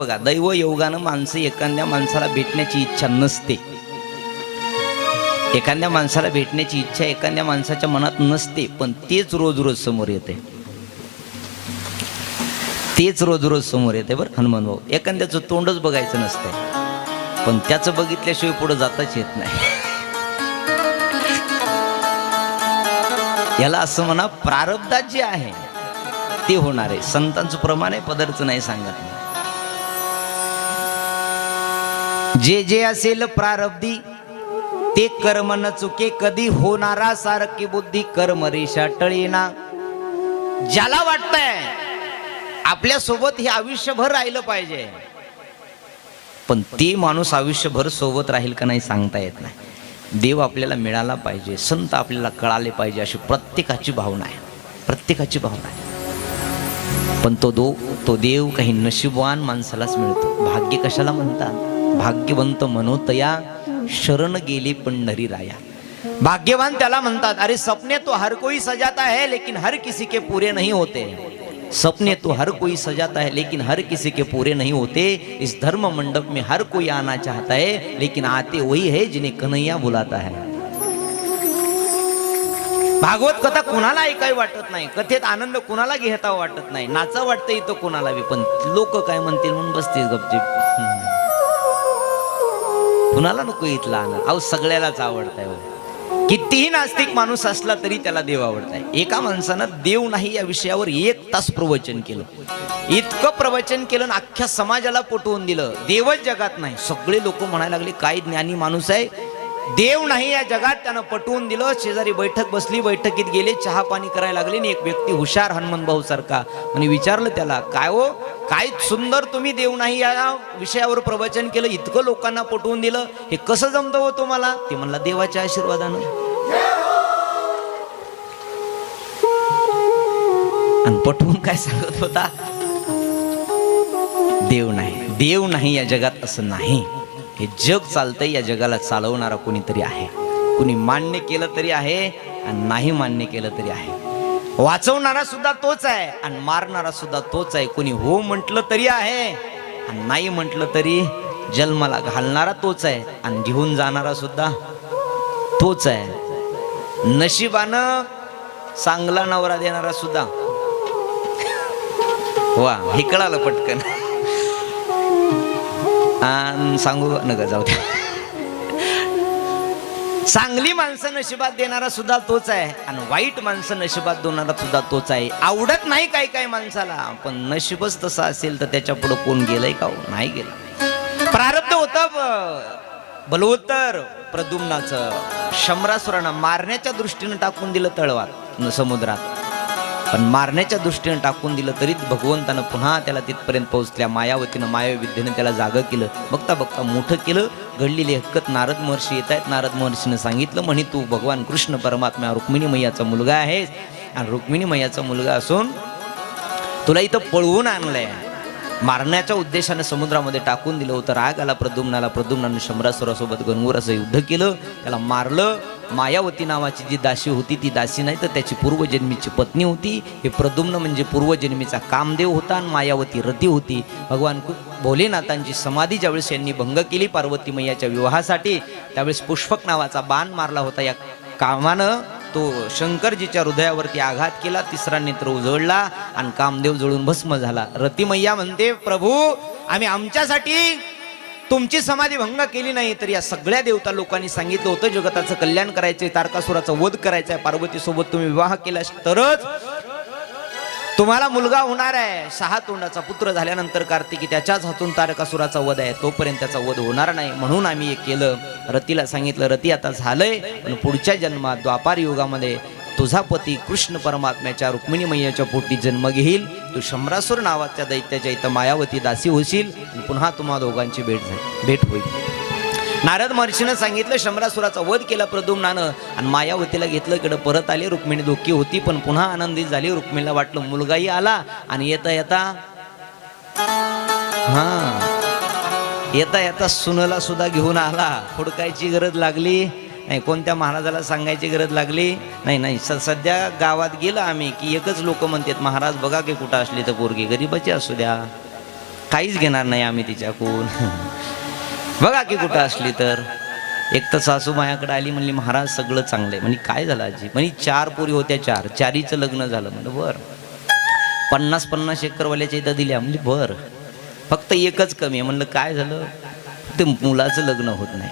बघा दैव योगानं माणसं एखाद्या माणसाला भेटण्याची इच्छा नसते. एखाद्या माणसाला भेटण्याची इच्छा एखाद्या माणसाच्या मनात नसते पण तेच रोज रोज समोर येते तेच रोज रोज समोर येते बरं हनुमान भाऊ. एखाद्याचं तोंडच बघायचं नसतंय. पण त्याचं बघितल्याशिवाय पुढे जाताच येत नाही. याला असं म्हणा प्रारब्धात जे आहे. ते होणार आहे. संतांचं प्रमाण आहे पदार्थ नाही सांगत नाही जे जे असेल प्रारब्धी ते कर्म न चुके कधी होणारा सारखी बुद्धी कर्म रेषा टळीना. ज्याला वाटतंय आपल्यासोबत हे आयुष्यभर राहिलं पाहिजे. पण ते माणूस आयुष्यभर सोबत राहील का नाही सांगता येत नाही. देव आपल्याला मिळाला पाहिजे संत आपल्याला कळाले पाहिजे अशी प्रत्येकाची भावना आहे. प्रत्येकाची भावना आहे. पण तो दो तो देव काही नशीबवान माणसालाच मिळतो. भाग्य कशाला म्हणतात? भाग्यवंत मनोतया शरण गेली पंढरी राया. भाग्यवान त्याला म्हणतात अरे सपने तो हर कोई सजाता है लेकिन हर किसी के पूरे नहीं होते. सपने तो हर कोई सजाता है लेकिन हर किसी के पूरे नहीं होते। इस धर्म मंडप में हर कोई आना चाहता है लेकिन आते वही है जिन्हें कन्हैया बुलाता है. भागवत कथा कुणाला ऐकावी वाटत नाही. कथेत आनंद कुणाला घेता वाटत नाही. नाचा वाटतं इथं कुणाला बी पण लोक काय म्हणतील म्हणून बसतील गपचिप. कुणाला नको इथला आनंद अहो सगळ्यालाच आवडताय हो. कितीही नास्तिक माणूस असला तरी त्याला देव आवडताय. एका माणसानं देव नाही या विषयावर एक तास प्रवचन केलं. इतकं प्रवचन केलं अख्ख्या समाजाला पटवून दिलं. देवच जगात नाही. सगळे लोक म्हणायला लागले काय ज्ञानी माणूस आहे देव नाही या जगात. त्यानं पटवून दिलं शेजारी बैठक बसली बैठकीत गेले चहा पाणी करायला लागले आणि एक व्यक्ती हुशार हनुमान भाऊ सारखा. आणि विचारलं त्याला काय हो? काय सुंदर तुम्ही देव नाही या विषयावर प्रवचन केलं इतकं लोकांना पटवून दिलं. हे कसं जमतं हो तुम्हाला? ते म्हणला देवाच्या आशीर्वादानं. आणि पटवून काय सांगत होता? देव नाही देव नाही या जगात असं नाही. हे जग चालतंय या जगाला चालवणारा कोणीतरी आहे. कुणी मान्य केलं तरी आहे आणि नाही मान्य केलं तरी आहे. वाचवणारा सुद्धा तोच आहे आणि मारणारा सुद्धा तोच आहे. कुणी हो म्हटलं तरी आहे आणि नाही म्हटलं तरी जन्माला घालणारा तोच आहे आणि घेऊन जाणारा सुद्धा तोच आहे. नशिबानं चांगला नवरा देणारा सुद्धा. वा हे कळालं पटकन. आणि सांगू नका जाऊ द्या. चांगली माणसं नशिबात देणारा सुद्धा तोच आहे. आणि वाईट माणसं नशिबात देणारा सुद्धा तोच आहे. आवडत नाही काय काय माणसाला पण नशीबच तसं असेल तर त्याच्या पुढे कोण गेलंय का हो? नाही गेलं. प्रारब्ध होता बलवत्तर प्रदुम्नाचं शमरासुरांना मारण्याच्या दृष्टीनं टाकून दिलं तळवात समुद्रात. पण मारण्याच्या दृष्टीनं टाकून दिलं तरी भगवंतानं पुन्हा त्याला तिथपर्यंत पोहोचल्या. मायावतीनं मायाविद्येनं त्याला जागं केलं. बघता बघता मोठं केलं. घडलेली हक्कत नारद महर्षी येत आहेत. नारद महर्षीनं सांगितलं म्हणे तू भगवान कृष्ण परमात्मा रुक्मिणी मैयाचा मुलगा आहेस. आणि रुक्मिणी मैयाचा मुलगा असून तुला इथं पळवून आणलंय. मारण्याच्या उद्देशाने समुद्रामध्ये टाकून दिलं होतं. राग आला प्रद्युम्नाला. प्रद्युम्नानं शंभरासुरासोबत गणगुराचं युद्ध केलं. त्याला मारलं. मायावती नावाची जी दासी होती ती दासी नाही तर त्याची पूर्वजन्मीची पत्नी होती. हे प्रदुम्न म्हणजे पूर्वजन्मीचा कामदेव होता आणि मायावती रती होती. भगवान भोलेनाथांची समाधी ज्यावेळेस यांनी भंग केली पार्वती मैयाच्या विवाहासाठी त्यावेळेस पुष्पक नावाचा बाण मारला होता. या कामानं तो शंकरजीच्या हृदयावरती आघात केला तिसरा नेत्र उजळला आणि कामदेव जळून भस्म झाला. रतिमय्या म्हणते प्रभू आम्ही आमच्यासाठी तुमची समाधी भंग केली नाही तर या सगळ्या देवता लोकांनी सांगितलं होतं जगताचं कल्याण करायचंय तारकासुराचा वध करायचा आहे पार्वतीसोबत तुम्ही विवाह केला तरच तुम्हाला मुलगा होणार आहे. सहा तोंडाचा पुत्र झाल्यानंतर कार्तिकी त्याच्याच हातून तारकासुराचा वध आहे. तोपर्यंत त्याचा वध होणार नाही. म्हणून आम्ही हे केलं. रतीला सांगितलं रती आता झालंय पण पुढच्या जन्मात द्वापार युगामध्ये तुझा पती कृष्ण परमात्म्याच्या रुक्मिणी मैयाच्या पोटी जन्म घेईल. तू शंभरासूर नावाच्या दैत्याच्या इथं मायावती दासी होशील. पुन्हा तुम्हा दोघांची भेट झाली भेट होईल. नारद महर्षीनं सांगितलं शंभरासुराचा वध केला प्रदुम्नानं आणि मायावतीला घेतलं इकडं परत आली रुक्मिणी धोकी होती पण पुन्हा आनंदित झाली. रुक्मिणीला वाटलं मुलगाही आला. आणि येता येता हा येता येता सुनला सुद्धा घेऊन आला. हुडकायची गरज लागली. नाही कोणत्या महाराजाला सांगायची गरज लागली? नाही नाही. स सध्या गावात गेलं आम्ही की एकच लोक म्हणतात महाराज बघा की कुठं असली तर पोरगी गरीबाची असू द्या. काहीच घेणार नाही आम्ही तिच्याकडून. बघा की कुठं असली तर. एक तर सासू मायाकडे आली म्हणली महाराज सगळं चांगलं आहे. म्हणजे काय झालं आजी? म्हणजे चार पोरी होत्या चार. चारीचं लग्न झालं. म्हणलं बरं. पन्नास पन्नास एकरवाल्याच्या इथं दिल्या. म्हणजे बरं. फक्त एकच कमी आहे. म्हणलं काय झालं? ते मुलाचं लग्न होत नाही.